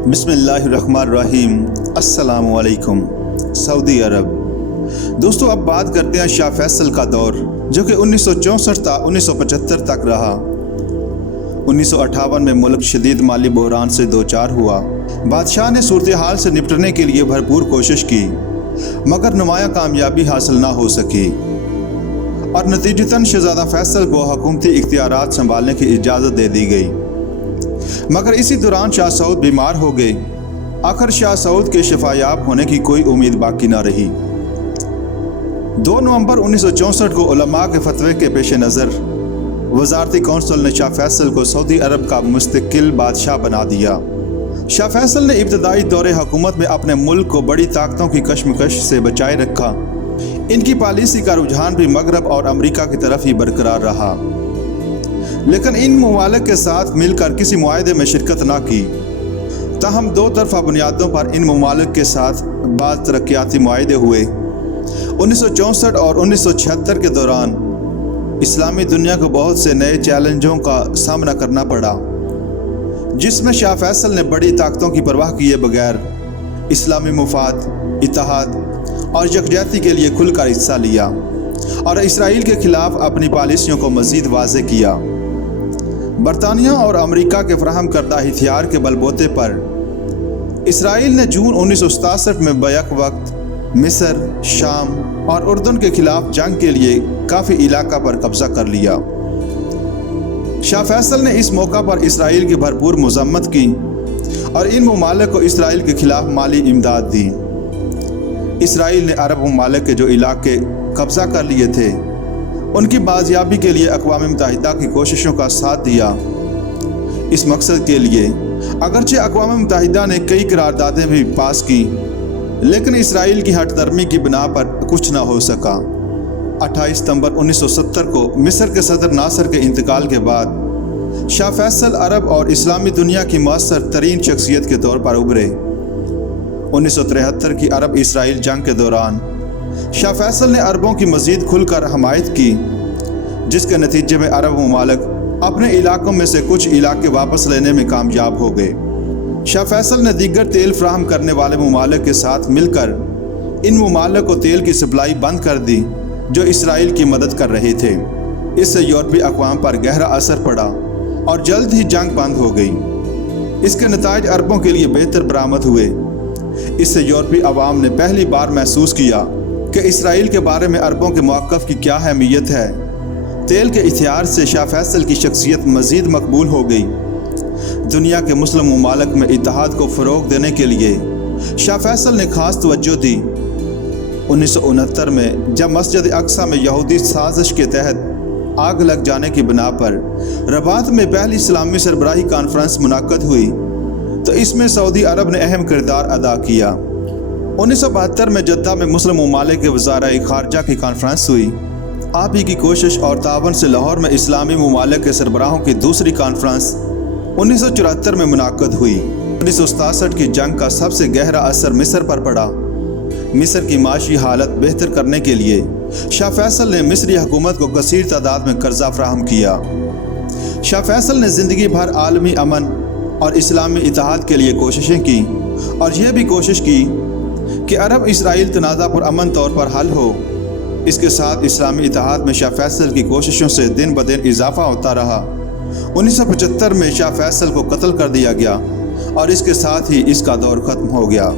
بسم اللہ الرحمن الرحیم۔ السلام علیکم۔ سعودی عرب۔ دوستو، اب بات کرتے ہیں شاہ فیصل کا دور، جو کہ 1964 تا 1975 تک رہا۔ 1958 میں ملک شدید مالی بحران سے دوچار ہوا۔ بادشاہ نے صورتحال سے نپٹنے کے لیے بھرپور کوشش کی، مگر نمایاں کامیابی حاصل نہ ہو سکی اور نتیجتاً شہزادہ فیصل کو حکومتی اختیارات سنبھالنے کی اجازت دے دی گئی۔ مگر اسی دوران شاہ سعود بیمار ہو گئے۔ آخر شاہ سعود کے شفا یاب ہونے کی کوئی امید باقی نہ رہی۔ 2 نومبر 1964 کو علماء کے فتوے کے پیش نظر وزارتی کونسل نے شاہ فیصل کو سعودی عرب کا مستقل بادشاہ بنا دیا۔ شاہ فیصل نے ابتدائی دور حکومت میں اپنے ملک کو بڑی طاقتوں کی کشمکش سے بچائے رکھا۔ ان کی پالیسی کا رجحان بھی مغرب اور امریکہ کی طرف ہی برقرار رہا، لیکن ان ممالک کے ساتھ مل کر کسی معاہدے میں شرکت نہ کی۔ تاہم 2 طرفہ بنیادوں پر ان ممالک کے ساتھ بعض ترقیاتی معاہدے ہوئے۔ 1964 اور 1976 کے دوران اسلامی دنیا کو بہت سے نئے چیلنجوں کا سامنا کرنا پڑا، جس میں شاہ فیصل نے بڑی طاقتوں کی پرواہ کیے بغیر اسلامی مفاد، اتحاد اور یکجہتی کے لیے کھل کر حصہ لیا اور اسرائیل کے خلاف اپنی پالیسیوں کو مزید واضح کیا۔ برطانیہ اور امریکہ کے فراہم کردہ ہتھیار کے بل بوتے پر اسرائیل نے جون 1967 میں بیک وقت مصر، شام اور اردن کے خلاف جنگ کے لیے کافی علاقہ پر قبضہ کر لیا۔ شاہ فیصل نے اس موقع پر اسرائیل کی بھرپور مذمت کی اور ان ممالک کو اسرائیل کے خلاف مالی امداد دی۔ اسرائیل نے عرب ممالک کے جو علاقے قبضہ کر لیے تھے، ان کی بازیابی کے لیے اقوام متحدہ کی کوششوں کا ساتھ دیا۔ اس مقصد کے لیے اگرچہ اقوام متحدہ نے کئی قراردادیں بھی پاس کی، لیکن اسرائیل کی ہٹ درمی کی بنا پر کچھ نہ ہو سکا۔ 28 ستمبر 1970 کو مصر کے صدر ناصر کے انتقال کے بعد شاہ فیصل عرب اور اسلامی دنیا کی مؤثر ترین شخصیت کے طور پر ابھرے۔ 1973 کی عرب اسرائیل جنگ کے دوران شاہ فیصل نے عربوں کی مزید کھل کر حمایت کی، جس کے نتیجے میں عرب ممالک اپنے علاقوں میں سے کچھ علاقے واپس لینے میں کامیاب ہو گئے۔ شاہ فیصل نے دیگر تیل فراہم کرنے والے ممالک کے ساتھ مل کر ان ممالک کو تیل کی سپلائی بند کر دی جو اسرائیل کی مدد کر رہے تھے۔ اس سے یورپی اقوام پر گہرا اثر پڑا اور جلد ہی جنگ بند ہو گئی۔ اس کے نتائج عربوں کے لیے بہتر برآمد ہوئے۔ اس سے یورپی عوام نے پہلی بار محسوس کیا کہ اسرائیل کے بارے میں عربوں کے موقف کی کیا اہمیت ہے۔ تیل کے اتحاد سے شاہ فیصل کی شخصیت مزید مقبول ہو گئی۔ دنیا کے مسلم ممالک میں اتحاد کو فروغ دینے کے لیے شاہ فیصل نے خاص توجہ دی۔ 1969 میں جب مسجد اقصیٰ میں یہودی سازش کے تحت آگ لگ جانے کی بنا پر رباط میں پہلی اسلامی سربراہی کانفرنس منعقد ہوئی تو اس میں سعودی عرب نے اہم کردار ادا کیا۔ 1972 میں جدہ میں مسلم ممالک کے وزرائے خارجہ کی کانفرنس ہوئی۔ آپ ہی کی کوشش اور تعاون سے لاہور میں اسلامی ممالک کے سربراہوں کی دوسری کانفرنس 1974 میں منعقد ہوئی۔ 1967 کی جنگ کا سب سے گہرا اثر مصر پر پڑا۔ مصر کی معاشی حالت بہتر کرنے کے لیے شاہ فیصل نے مصری حکومت کو کثیر تعداد میں قرضہ فراہم کیا۔ شاہ فیصل نے زندگی بھر عالمی امن اور اسلامی اتحاد کے لیے کوششیں کی اور یہ بھی کوشش کی کہ عرب اسرائیل تنازع پر امن طور پر حل ہو۔ اس کے ساتھ اسلامی اتحاد میں شاہ فیصل کی کوششوں سے دن بدن اضافہ ہوتا رہا۔ 1975 میں شاہ فیصل کو قتل کر دیا گیا اور اس کے ساتھ ہی اس کا دور ختم ہو گیا۔